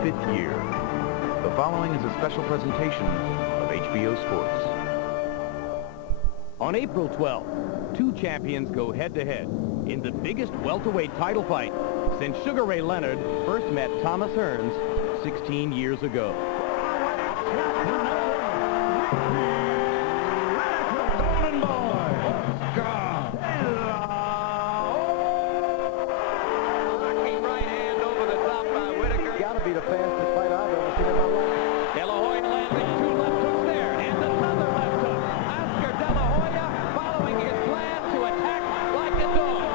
25th year. The following is a special presentation of HBO Sports. On April 12th, two champions go head-to-head in the biggest welterweight title fight since Sugar Ray Leonard first met Thomas Hearns 16 years ago. Golden Boy! Knocking right hand over the top by Whitaker. Gotta be the fastest fight I've ever seen in my life. De La Hoya landing two left hooks there, and another left hook. Oscar De La Hoya following his plan to attack like a dog.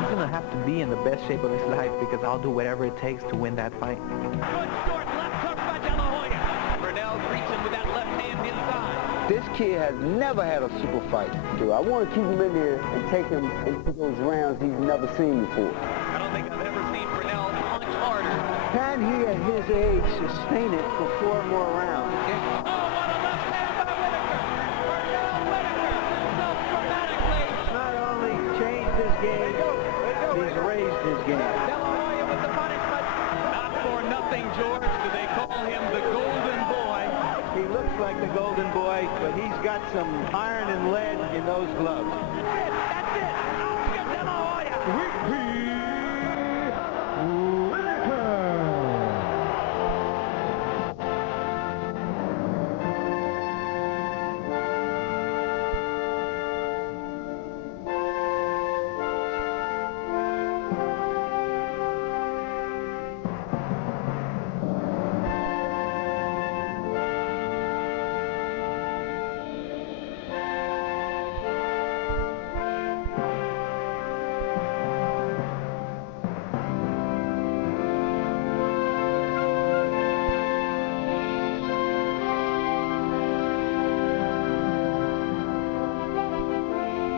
He's gonna have to be in the best shape of his life because I'll do whatever it takes to win that fight. Good short left hook by De La Hoya. Brunell's reaching with that left hand inside. This kid has never had a super fight. Dude, I want to keep him in there and take him into those rounds he's never seen before. I don't think I've ever seen Brunell punch harder. Can he, at his age, sustain it for 4 more rounds? Oh, what a left hand by Whitaker! Brunell Whitaker himself dramatically. Not only changed his game, he's raised his game. De La Hoya with the punishment. Not for nothing, George, do they call him the Golden Boy. He looks like the Golden Boy, but he's got some iron and lead in those gloves. That's it! Oscar De La Hoya!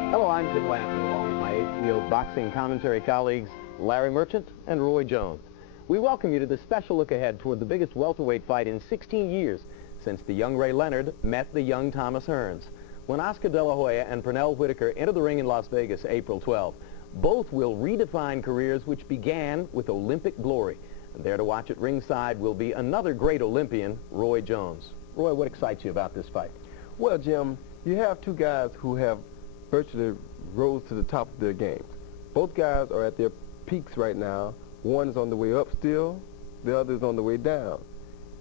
Hello, I'm Jim Lampton, along with my HBO boxing commentary colleagues Larry Merchant and Roy Jones. We welcome you to this special look ahead toward the biggest welterweight fight in 16 years since the young Ray Leonard met the young Thomas Hearns. When Oscar De La Hoya and Pernell Whitaker enter the ring in Las Vegas April 12, both will redefine careers which began with Olympic glory. And there to watch at ringside will be another great Olympian, Roy Jones. Roy, what excites you about this fight? Well, Jim, you have two guys who have virtually rose to the top of their games. Both guys are at their peaks right now. One is on the way up still, the other is on the way down.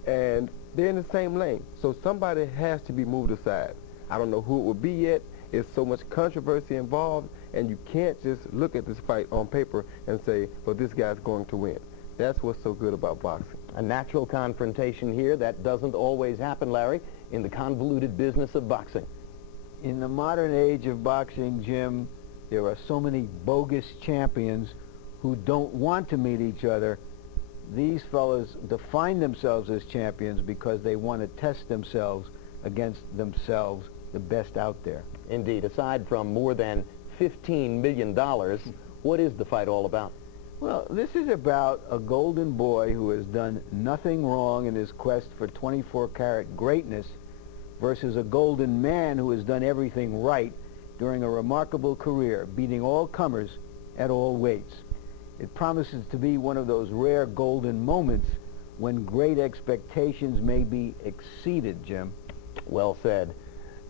And they're in the same lane, so somebody has to be moved aside. I don't know who it will be yet. There's so much controversy involved, and you can't just look at this fight on paper and say, well, this guy's going to win. That's what's so good about boxing. A natural confrontation here that doesn't always happen, Larry, in the convoluted business of boxing. In the modern age of boxing, Jim, there are so many bogus champions who don't want to meet each other. These fellas define themselves as champions because they want to test themselves against themselves, the best out there. Indeed. Aside from more than $15 million, what is the fight all about? Well, this is about a golden boy who has done nothing wrong in his quest for 24-karat greatness versus a golden man who has done everything right during a remarkable career, beating all comers at all weights. It promises to be one of those rare golden moments when great expectations may be exceeded, Jim. Well said.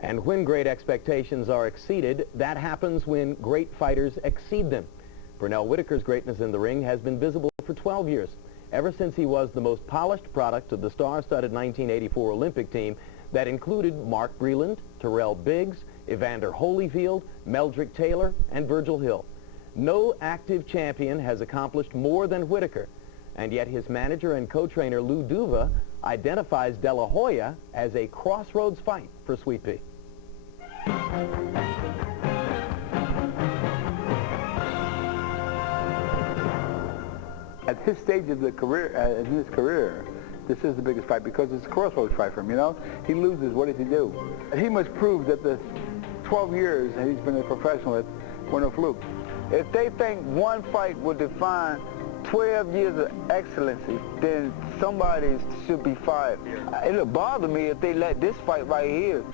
And when great expectations are exceeded, that happens when great fighters exceed them. Pernell Whitaker's greatness in the ring has been visible for 12 years, ever since he was the most polished product of the star-studded 1984 Olympic team that included Mark Breland, Terrell Biggs, Evander Holyfield, Meldrick Taylor, and Virgil Hill. No active champion has accomplished more than Whitaker, and yet his manager and co-trainer Lou Duva identifies De La Hoya as a crossroads fight for Sweet Pea. At his stage of the career, in his career, this is the biggest fight because it's a crossroads fight for him, you know? He loses, what does he do? He must prove that the 12 years that he's been a professional were no fluke. If they think one fight will define 12 years of excellency, then somebody should be fired. It'll bother me if they let this fight right here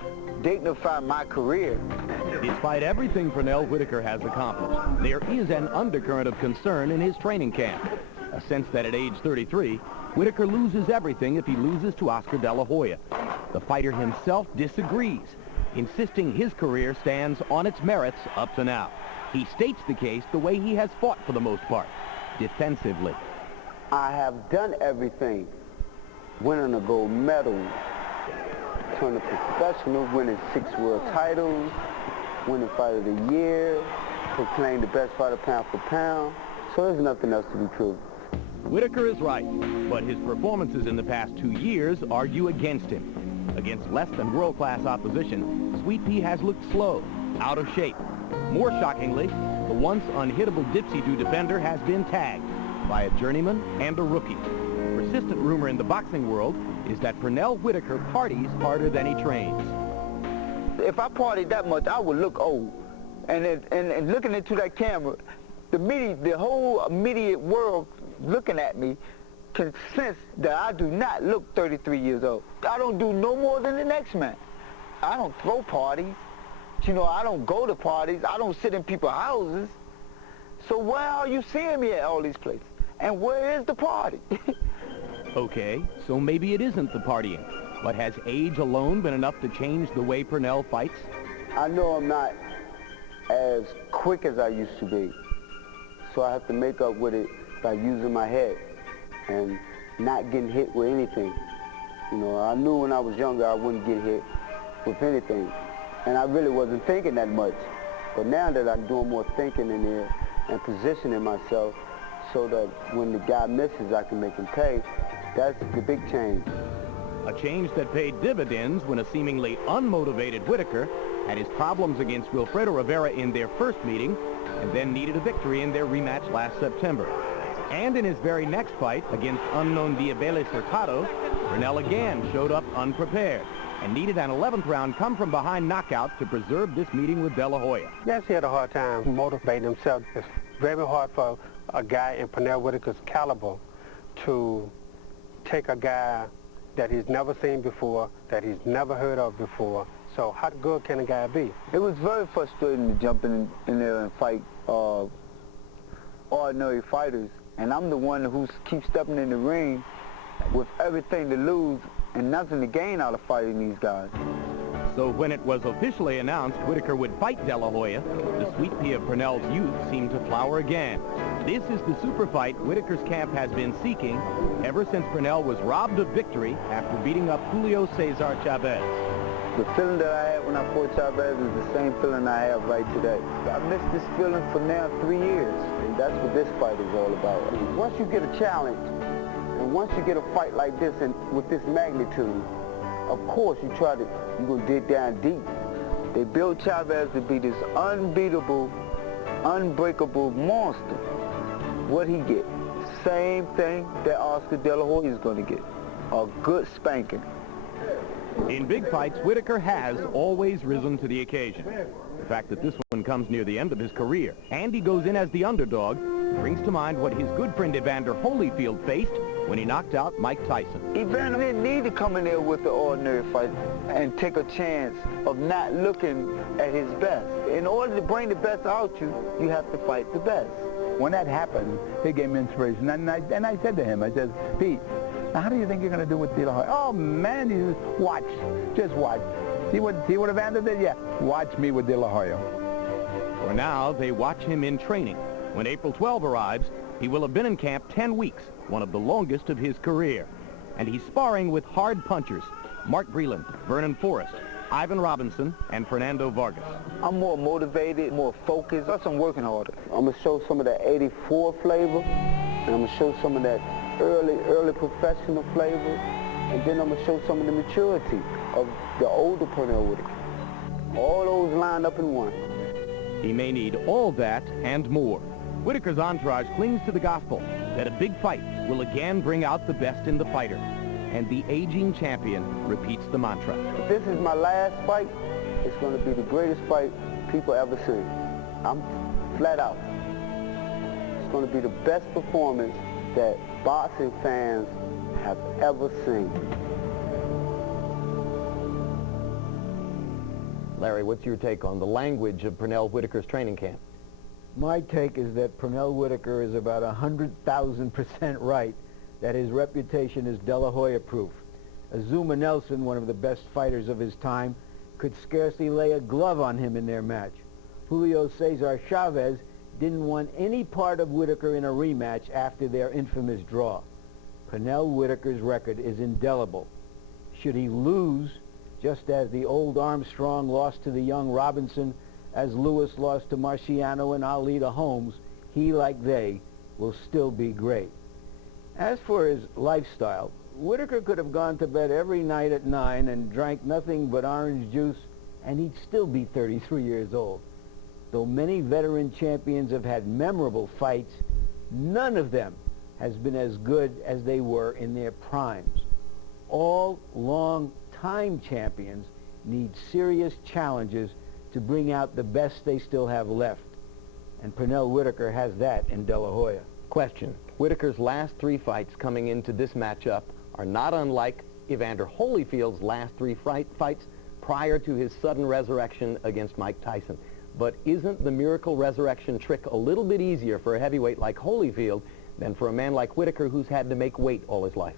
dignify my career. Despite everything Pernell Whitaker has accomplished, there is an undercurrent of concern in his training camp. A sense that at age 33, Whitaker loses everything if he loses to Oscar De La Hoya. The fighter himself disagrees, insisting his career stands on its merits up to now. He states the case the way he has fought for the most part, defensively. I have done everything. Winning a gold medal, turning professional, winning 6 world titles, winning Fighter of the Year, proclaimed the best fighter pound for pound. So there's nothing else to be proved. Whitaker is right, but his performances in the past 2 years argue against him. Against less than world-class opposition, Sweet Pea has looked slow, out of shape. More shockingly, the once unhittable dipsy-do defender has been tagged by a journeyman and a rookie. Persistent rumor in the boxing world is that Pernell Whitaker parties harder than he trains. If I partied that much, I would look old. And looking into that camera, the whole immediate world looking at me can sense that I do not look 33 years old. I don't do no more than the next man. I don't throw parties. You know, I don't go to parties. I don't sit in people's houses. So where are you seeing me at all these places? And where is the party? Okay, so maybe it isn't the partying, but has age alone been enough to change the way Pernell fights? I know I'm not as quick as I used to be. So I have to make up with it by using my head and not getting hit with anything. You know, I knew when I was younger I wouldn't get hit with anything. And I really wasn't thinking that much. But now that I'm doing more thinking in there and positioning myself so that when the guy misses, I can make him pay, that's the big change. A change that paid dividends when a seemingly unmotivated Whitaker had his problems against Wilfredo Rivera in their first meeting and then needed a victory in their rematch last September. And in his very next fight against unknown Diabeles Hurtado, Pernell again showed up unprepared and needed an 11th round come-from-behind knockout to preserve this meeting with De La Hoya. Yes, he had a hard time motivating himself. It's very hard for a guy in Pernell Whitaker's caliber to take a guy that he's never seen before, that he's never heard of before. So how good can a guy be? It was very frustrating to jump in there and fight ordinary fighters. And I'm the one who keeps stepping in the ring with everything to lose and nothing to gain out of fighting these guys. So when it was officially announced Whitaker would fight De La Hoya, the Sweet Pea of Pernell's youth seemed to flower again. This is the super fight Whitaker's camp has been seeking ever since Pernell was robbed of victory after beating up Julio Cesar Chavez. The feeling that I had when I fought Chavez is the same feeling I have right today. I missed this feeling for now 3 years, and that's what this fight is all about. Once you get a challenge, and once you get a fight like this and with this magnitude, of course you're gonna dig down deep. They built Chavez to be this unbeatable, unbreakable monster. What'd he get? Same thing that Oscar De La Hoya is gonna get. A good spanking. In big fights, Whitaker has always risen to the occasion. The fact that this one comes near the end of his career, and he goes in as the underdog, brings to mind what his good friend Evander Holyfield faced when he knocked out Mike Tyson. Evander didn't need to come in there with the ordinary fight and take a chance of not looking at his best. In order to bring the best out you have to fight the best. When that happened, it gave me inspiration. And I said to him, I said, Pete, now how do you think you're going to do with De La Hoya? Oh, man, you just watch. See what Evander did? Yeah, watch me with De La Hoya. For now, they watch him in training. When April 12 arrives, he will have been in camp 10 weeks, one of the longest of his career. And he's sparring with hard punchers, Mark Breland, Vernon Forrest, Ivan Robinson, and Fernando Vargas. I'm more motivated, more focused, plus I'm working harder. I'm going to show some of that 84 flavor, and I'm going to show some of that early professional flavor, and then I'm going to show some of the maturity of the older Pernell Whitaker. All those lined up in one. He may need all that and more. Whitaker's entourage clings to the gospel that a big fight will again bring out the best in the fighter. And the aging champion repeats the mantra. If this is my last fight, it's going to be the greatest fight people ever seen. I'm flat out. It's going to be the best performance that boxing fans have ever seen. Larry, what's your take on the language of Pernell Whitaker's training camp? My take is that Pernell Whitaker is about 100,000% right that his reputation is De La Hoya proof. Azuma Nelson, one of the best fighters of his time, could scarcely lay a glove on him in their match. Julio Cesar Chavez didn't want any part of Whitaker in a rematch after their infamous draw. Pernell Whitaker's record is indelible. Should he lose, just as the old Armstrong lost to the young Robinson, as Lewis lost to Marciano and Ali to Holmes, he, like they, will still be great. As for his lifestyle, Whitaker could have gone to bed every night at 9 and drank nothing but orange juice, and he'd still be 33 years old. Though many veteran champions have had memorable fights, none of them has been as good as they were in their primes. All long-time champions need serious challenges to bring out the best they still have left. And Pernell Whitaker has that in De La Hoya. Question. Whitaker's last 3 fights coming into this matchup are not unlike Evander Holyfield's last 3 fights prior to his sudden resurrection against Mike Tyson. But isn't the miracle resurrection trick a little bit easier for a heavyweight like Holyfield than for a man like Whitaker who's had to make weight all his life?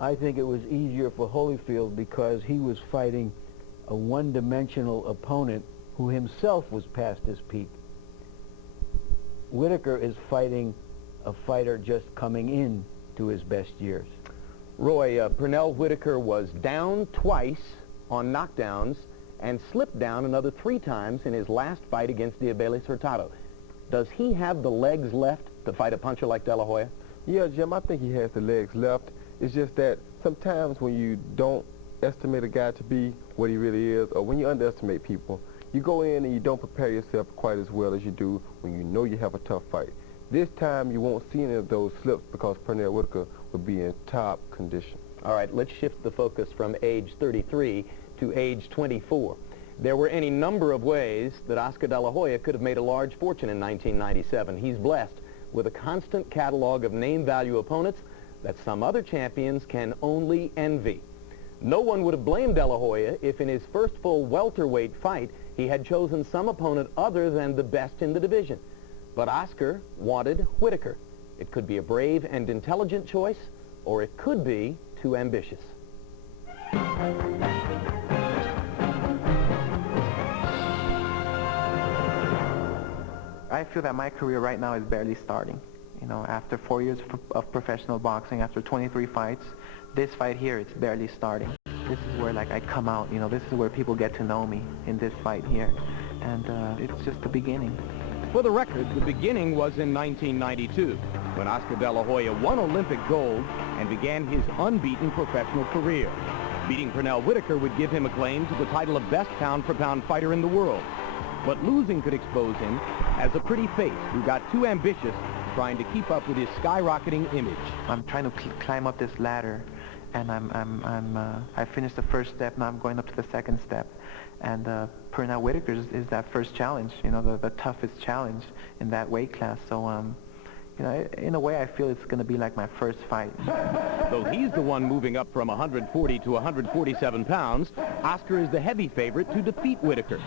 I think it was easier for Holyfield because he was fighting a one-dimensional opponent who himself was past his peak. Whitaker is fighting a fighter just coming in to his best years. Roy, Pernell Whitaker was down twice on knockdowns and slipped down another 3 times in his last fight against Diabeles Hurtado. Does he have the legs left to fight a puncher like De La Hoya? Yeah, Jim, I think he has the legs left. It's just that sometimes when you don't estimate a guy to be what he really is, or when you underestimate people, you go in and you don't prepare yourself quite as well as you do when you know you have a tough fight. This time you won't see any of those slips because Pernell Whitaker will be in top condition. All right, let's shift the focus from age 33 to age 24. There were any number of ways that Oscar De La Hoya could have made a large fortune in 1997. He's blessed with a constant catalog of name-value opponents that some other champions can only envy. No one would have blamed De La Hoya if in his first full welterweight fight he had chosen some opponent other than the best in the division. But Oscar wanted Whitaker. It could be a brave and intelligent choice, or it could be too ambitious. I feel that my career right now is barely starting. You know, after 4 years of professional boxing, after 23 fights, this fight here, it's barely starting. This is where, like, I come out, you know, this is where people get to know me in this fight here. And it's just the beginning. For the record, the beginning was in 1992, when Oscar De La Hoya won Olympic gold and began his unbeaten professional career. Beating Pernell Whitaker would give him a claim to the title of best pound-for-pound fighter in the world. But losing could expose him as a pretty face who got too ambitious trying to keep up with his skyrocketing image. I'm trying to climb up this ladder, and I finished the first step, now I'm going up to the second step. And Pernell Whitaker is that first challenge, you know, the toughest challenge in that weight class. So, you know, in a way, I feel it's going to be like my first fight. Though he's the one moving up from 140 to 147 pounds, Oscar is the heavy favorite to defeat Whitaker.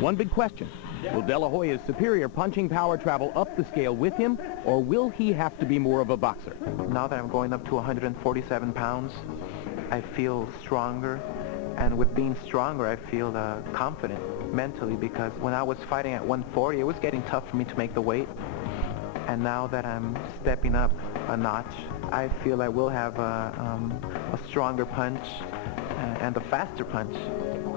One big question: will De La Hoya's superior punching power travel up the scale with him, or will he have to be more of a boxer? Now that I'm going up to 147 pounds, I feel stronger. And with being stronger, I feel confident mentally, because when I was fighting at 140, it was getting tough for me to make the weight. And now that I'm stepping up a notch, I feel I will have a stronger punch and a faster punch.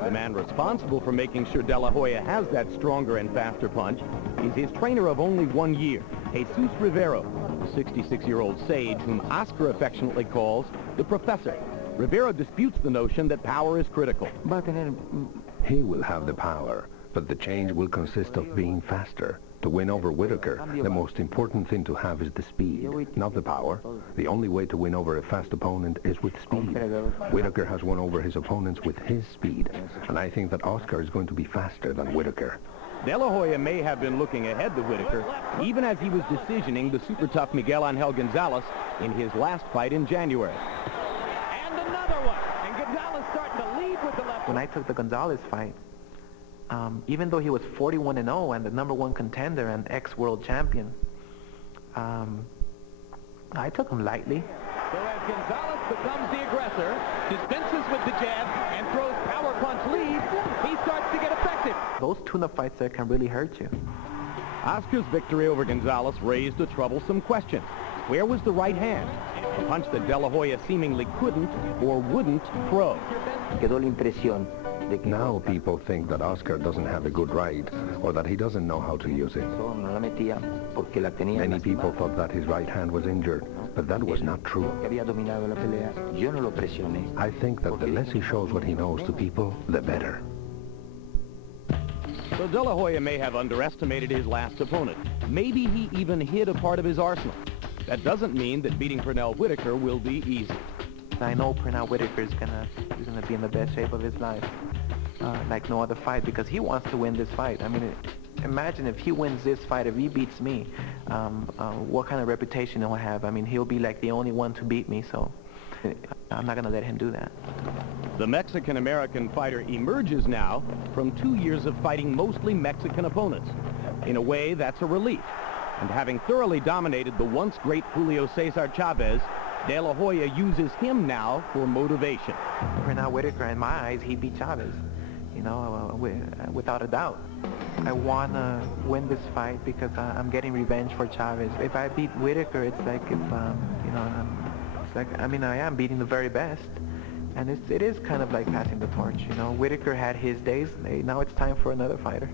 The man responsible for making sure De La Hoya has that stronger and faster punch is his trainer of only 1 year, Jesus Rivero, the 66-year-old sage whom Oscar affectionately calls the Professor. Rivero disputes the notion that power is critical. He will have the power, but the change will consist of being faster. To win over Whitaker, the most important thing to have is the speed, not the power. The only way to win over a fast opponent is with speed. Whitaker has won over his opponents with his speed, and I think that Oscar is going to be faster than Whitaker. De La Hoya may have been looking ahead to Whitaker, even as he was decisioning the super tough Miguel Angel Gonzalez in his last fight in January. And another one, and Gonzalez starting to lead with the left. When I took the Gonzalez fight, even though he was 41-0 and the #1 contender and ex-world champion, I took him lightly. So as Gonzalez becomes the aggressor, dispenses with the jab, and throws power punch lead, he starts to get effective. Those tune-up fights there can really hurt you. Oscar's victory over Gonzalez raised a troublesome question. Where was the right hand? A punch that De La Hoya seemingly couldn't or wouldn't throw. Now people think that Oscar doesn't have a good right, or that he doesn't know how to use it. Many people thought that his right hand was injured, but that was not true. I think that the less he shows what he knows to people, the better. So De La Hoya may have underestimated his last opponent. Maybe he even hid a part of his arsenal. That doesn't mean that beating Pernell Whitaker will be easy. I know Pernell Whitaker is gonna be in the best shape of his life, like no other fight, because he wants to win this fight. I mean, imagine if he wins this fight, if he beats me, what kind of reputation he'll have. I mean, he'll be like the only one to beat me, so I'm not gonna let him do that. The Mexican-American fighter emerges now from 2 years of fighting mostly Mexican opponents. In a way, that's a relief. And having thoroughly dominated the once great Julio Cesar Chavez, De La Hoya uses him now for motivation. Pernell Whitaker, in my eyes, he beat Chavez, you know, without a doubt. I want to win this fight because I'm getting revenge for Chavez. If I beat Whitaker, it's like if, you know, it's like, I mean, I am beating the very best. And it is kind of like passing the torch, you know. Whitaker had his days. Now it's time for another fighter.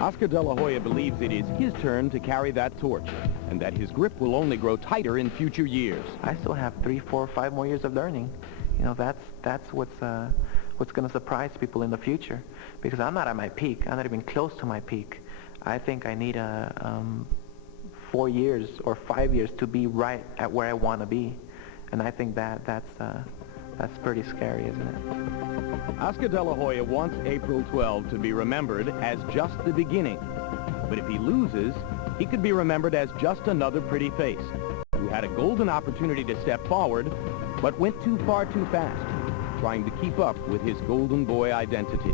Oscar De La Hoya believes it is his turn to carry that torch, and that his grip will only grow tighter in future years. I still have 3, 4, 5 more years of learning. You know, that's what's going to surprise people in the future, because I'm not at my peak. I'm not even close to my peak. I think I need 4 years or 5 years to be right at where I want to be, and I think that's pretty scary, isn't it? Oscar De La Hoya wants April 12 to be remembered as just the beginning. But if he loses, he could be remembered as just another pretty face who had a golden opportunity to step forward, but went too far too fast, trying to keep up with his golden boy identity.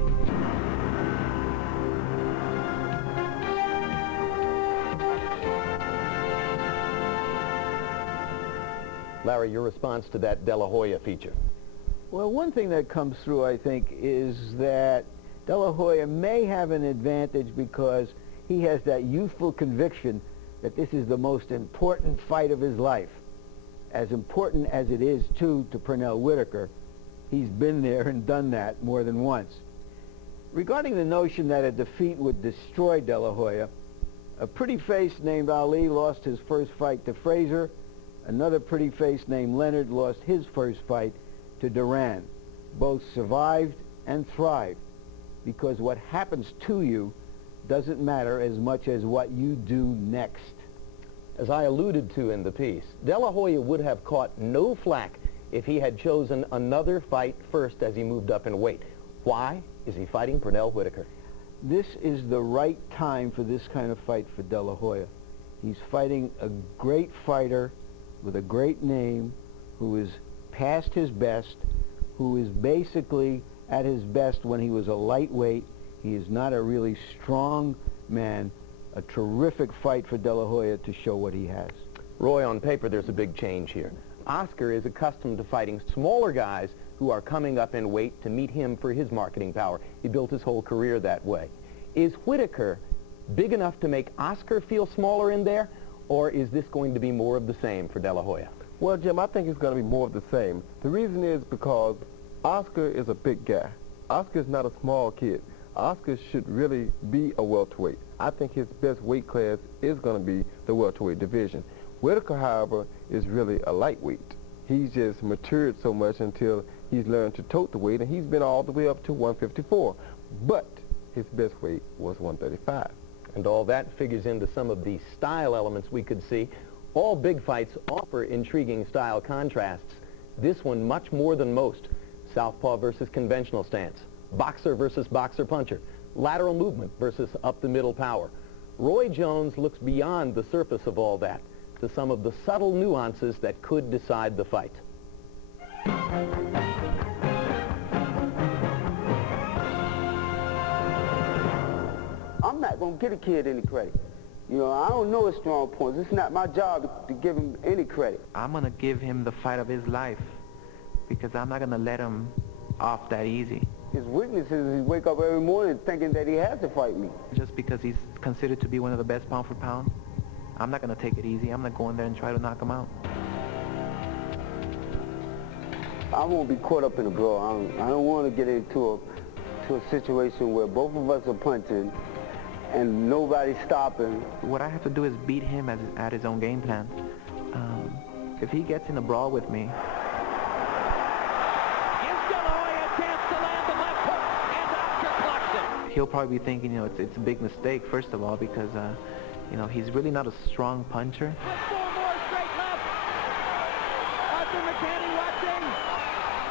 Larry, your response to that De La Hoya feature? Well, one thing that comes through, I think, is that De La Hoya may have an advantage because he has that youthful conviction that this is the most important fight of his life. As important as it is, too, to Pernell Whitaker, he's been there and done that more than once. Regarding the notion that a defeat would destroy De La Hoya, a pretty face named Ali lost his first fight to Frazier. Another pretty face named Leonard lost his first fight to Duran. Both survived and thrived, because what happens to you doesn't matter as much as what you do next. As I alluded to in the piece, De La Hoya would have caught no flack if he had chosen another fight first as he moved up in weight. Why is he fighting Pernell Whitaker? This is the right time for this kind of fight for De La Hoya. He's fighting a great fighter with a great name, who is past his best, who is basically at his best when he was a lightweight. He is not a really strong man. A terrific fight for De La Hoya to show what he has. Roy, on paper, there's a big change here. Oscar is accustomed to fighting smaller guys who are coming up in weight to meet him for his marketing power. He built his whole career that way. Is Whitaker big enough to make Oscar feel smaller in there, or is this going to be more of the same for De La Hoya? Well, Jim, I think it's going to be more of the same. The reason is because Oscar is a big guy. Oscar is not a small kid. Oscar should really be a welterweight. I think his best weight class is going to be the welterweight division. Whitaker, however, is really a lightweight. He's just matured so much until he's learned to tote the weight, and he's been all the way up to 154. But his best weight was 135. And all that figures into some of the style elements we could see. All big fights offer intriguing style contrasts. This one much more than most. Southpaw versus conventional stance. Boxer versus boxer puncher. Lateral movement versus up-the-middle power. Roy Jones looks beyond the surface of all that to some of the subtle nuances that could decide the fight. I'm not going to give a kid any credit. You know, I don't know his strong points. It's not my job to give him any credit. I'm going to give him the fight of his life because I'm not going to let him off that easy. His weakness is he wake up every morning thinking that he has to fight me. Just because he's considered to be one of the best pound for pound, I'm not going to take it easy. I'm going to go in there and try to knock him out. I won't be caught up in a brawl. I don't want to get into a situation where both of us are punching and nobody's stopping. What I have to do is beat him at his own game plan. If he gets in a brawl with me, he'll probably be thinking, you know, it's a big mistake, first of all, because, you know, he's really not a strong puncher.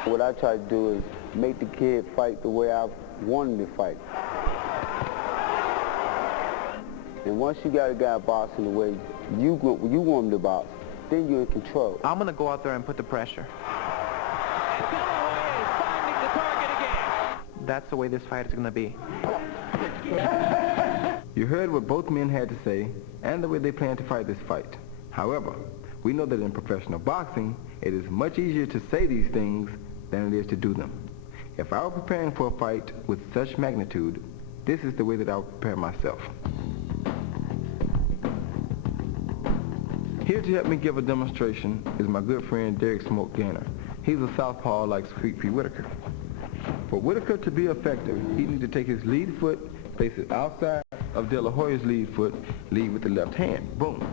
What I try to do is make the kid fight the way I want him to fight. And once you got a guy boxing the way you want him to box, then you're in control. I'm going to go out there and put the pressure. And De La Hoya is finding the target again. That's the way this fight is going to be. You heard what both men had to say and the way they plan to fight this fight. However, we know that in professional boxing, it is much easier to say these things than it is to do them. If I were preparing for a fight with such magnitude, this is the way that I would prepare myself. Here to help me give a demonstration is my good friend Derek Smoke Gainer. He's a southpaw like Sweet Pea Whitaker. For Whitaker to be effective, he needs to take his lead foot, place it outside of De La Hoya's lead foot, lead with the left hand. Boom.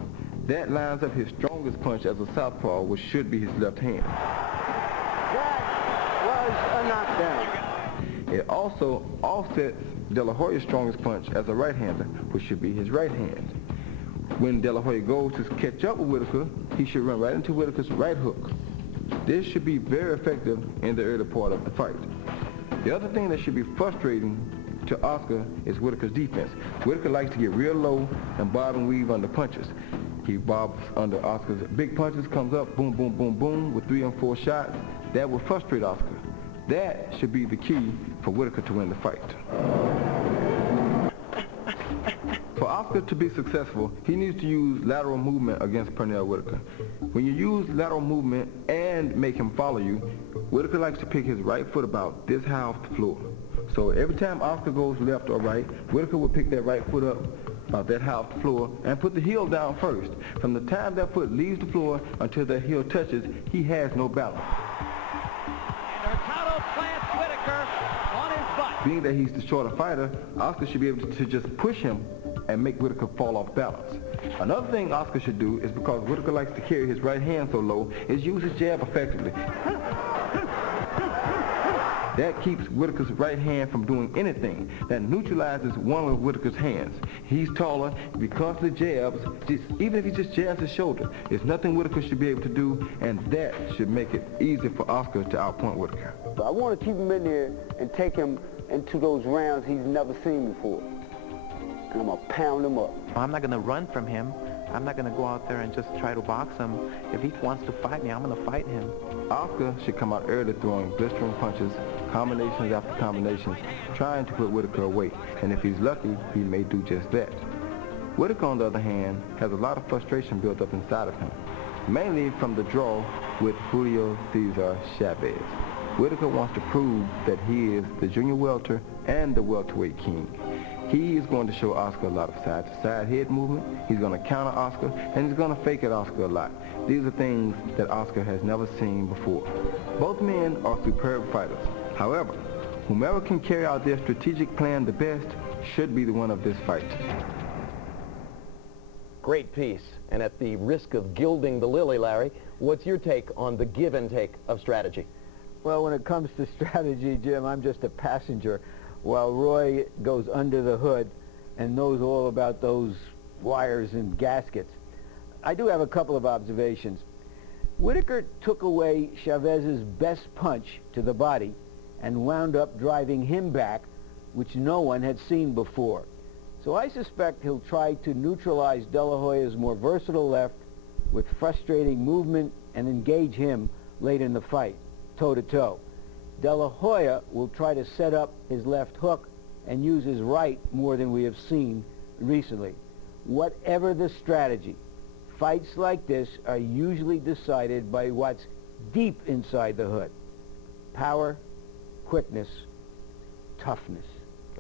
That lines up his strongest punch as a southpaw, which should be his left hand. That was a knockdown. It also offsets De La Hoya's strongest punch as a right-hander, which should be his right hand. When De La Hoya goes to catch up with Whitaker, he should run right into Whitaker's right hook. This should be very effective in the early part of the fight. The other thing that should be frustrating to Oscar is Whitaker's defense. Whitaker likes to get real low and bob and weave under punches. He bobs under Oscar's big punches, comes up, boom, boom, boom, boom, with 3 and 4 shots. That will frustrate Oscar. That should be the key for Whitaker to win the fight. For Oscar to be successful, he needs to use lateral movement against Pernell Whitaker. When you use lateral movement and make him follow you, Whitaker likes to pick his right foot about this high off the floor. So every time Oscar goes left or right, Whitaker will pick that right foot up about that high off the floor and put the heel down first. From the time that foot leaves the floor until that heel touches, he has no balance. And Hurtado plants Whitaker on his butt. Being that he's the shorter fighter, Oscar should be able to just push him and make Whitaker fall off balance. Another thing Oscar should do is, because Whitaker likes to carry his right hand so low, is use his jab effectively. That keeps Whitaker's right hand from doing anything. That neutralizes one of Whitaker's hands. He's taller, because of the jabs, even if he just jabs his shoulder, there's nothing Whitaker should be able to do, and that should make it easy for Oscar to outpoint Whitaker. I want to keep him in there and take him into those rounds he's never seen before. And I'm going to pound him up. I'm not going to run from him. I'm not going to go out there and just try to box him. If he wants to fight me, I'm going to fight him. Oscar should come out early throwing blistering punches, combinations after combinations, trying to put Whitaker away. And if he's lucky, he may do just that. Whitaker, on the other hand, has a lot of frustration built up inside of him, mainly from the draw with Julio Cesar Chavez. Whitaker wants to prove that he is the junior welter and the welterweight king. He is going to show Oscar a lot of side-to-side head movement. He's going to counter Oscar, and he's going to fake at Oscar a lot. These are things that Oscar has never seen before. Both men are superb fighters. However, whomever can carry out their strategic plan the best should be the winner of this fight. Great piece. And at the risk of gilding the lily, Larry, what's your take on the give and take of strategy? Well, when it comes to strategy, Jim, I'm just a passenger, while Roy goes under the hood and knows all about those wires and gaskets. I do have a couple of observations. Whitaker took away Chavez's best punch to the body and wound up driving him back, which no one had seen before. So I suspect he'll try to neutralize De La Hoya's more versatile left with frustrating movement and engage him late in the fight, toe-to-toe. De La Hoya will try to set up his left hook and use his right more than we have seen recently. Whatever the strategy, fights like this are usually decided by what's deep inside the hood. Power, quickness, toughness.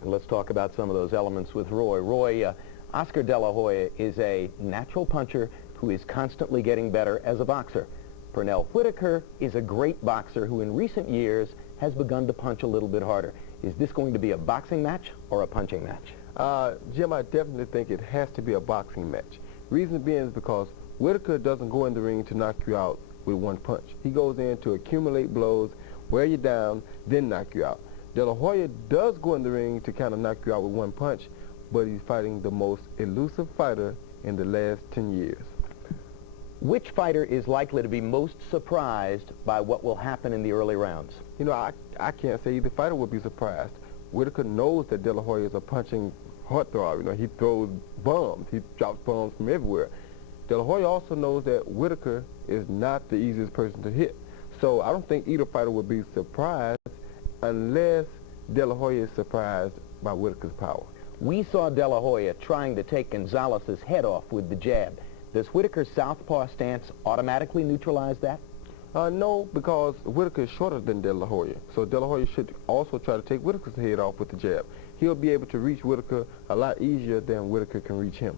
And let's talk about some of those elements with Roy. Roy, Oscar De La Hoya is a natural puncher who is constantly getting better as a boxer. Pernell Whitaker is a great boxer who in recent years has begun to punch a little bit harder. Is this going to be a boxing match or a punching match? Jim, I definitely think it has to be a boxing match. Reason being is because Whitaker doesn't go in the ring to knock you out with one punch. He goes in to accumulate blows, wear you down, then knock you out. De La Hoya does go in the ring to kind of knock you out with one punch, but he's fighting the most elusive fighter in the last 10 years. Which fighter is likely to be most surprised by what will happen in the early rounds? You know, I can't say either fighter would be surprised. Whitaker knows that De La Hoya is a punching heartthrob. You know, he throws bombs. He drops bombs from everywhere. De La Hoya also knows that Whitaker is not the easiest person to hit. So I don't think either fighter would be surprised unless De La Hoya is surprised by Whitaker's power. We saw De La Hoya trying to take Gonzalez's head off with the jab. Does Whitaker's southpaw stance automatically neutralize that? No, because Whitaker is shorter than De La Hoya. So De La Hoya should also try to take Whitaker's head off with the jab. He'll be able to reach Whitaker a lot easier than Whitaker can reach him.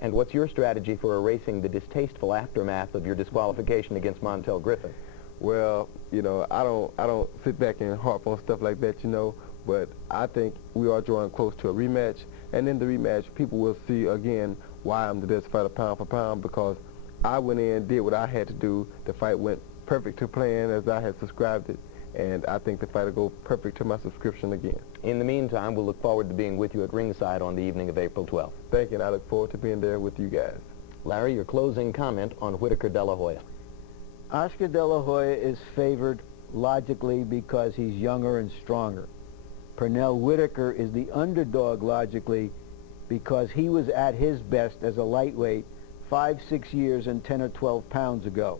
And what's your strategy for erasing the distasteful aftermath of your disqualification against Montel Griffin? Well, you know, I don't sit back and harp on stuff like that, you know, but I think we are drawing close to a rematch, and in the rematch, people will see again why I'm the best fighter pound for pound, because I went in, did what I had to do. The fight went perfect to plan as I had subscribed it, and I think the fight will go perfect to my subscription again. In the meantime, we'll look forward to being with you at ringside on the evening of April 12th. Thank you, and I look forward to being there with you guys. Larry, your closing comment on Whitaker De La Hoya. Oscar De La Hoya is favored logically because he's younger and stronger. Pernell Whitaker is the underdog logically because he was at his best as a lightweight 5, 6 years and 10 or 12 pounds ago.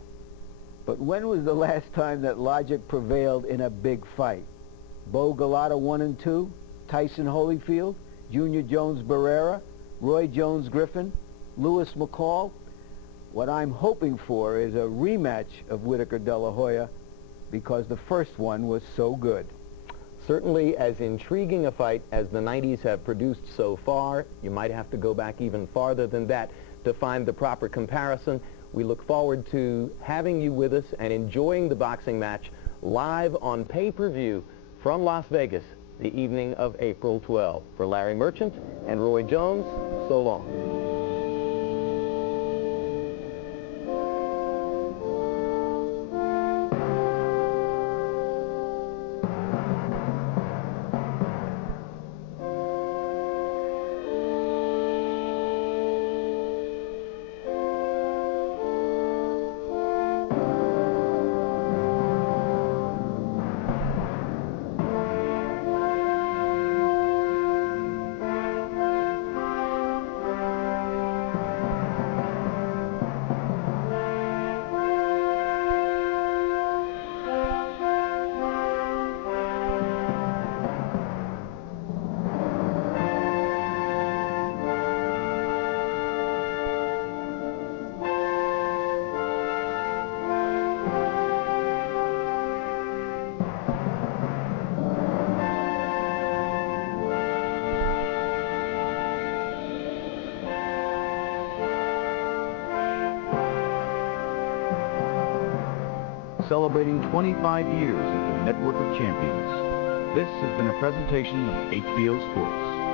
But when was the last time that logic prevailed in a big fight? Bo Galata 1 and 2, Tyson Holyfield, Junior Jones Barrera, Roy Jones Griffin, Lewis McCall? What I'm hoping for is a rematch of Whitaker De La Hoya because the first one was so good. Certainly as intriguing a fight as the 90s have produced so far, you might have to go back even farther than that to find the proper comparison. We look forward to having you with us and enjoying the boxing match live on pay-per-view from Las Vegas the evening of April 12. For Larry Merchant and Roy Jones, so long. Celebrating 25 years as the Network of Champions. This has been a presentation of HBO Sports.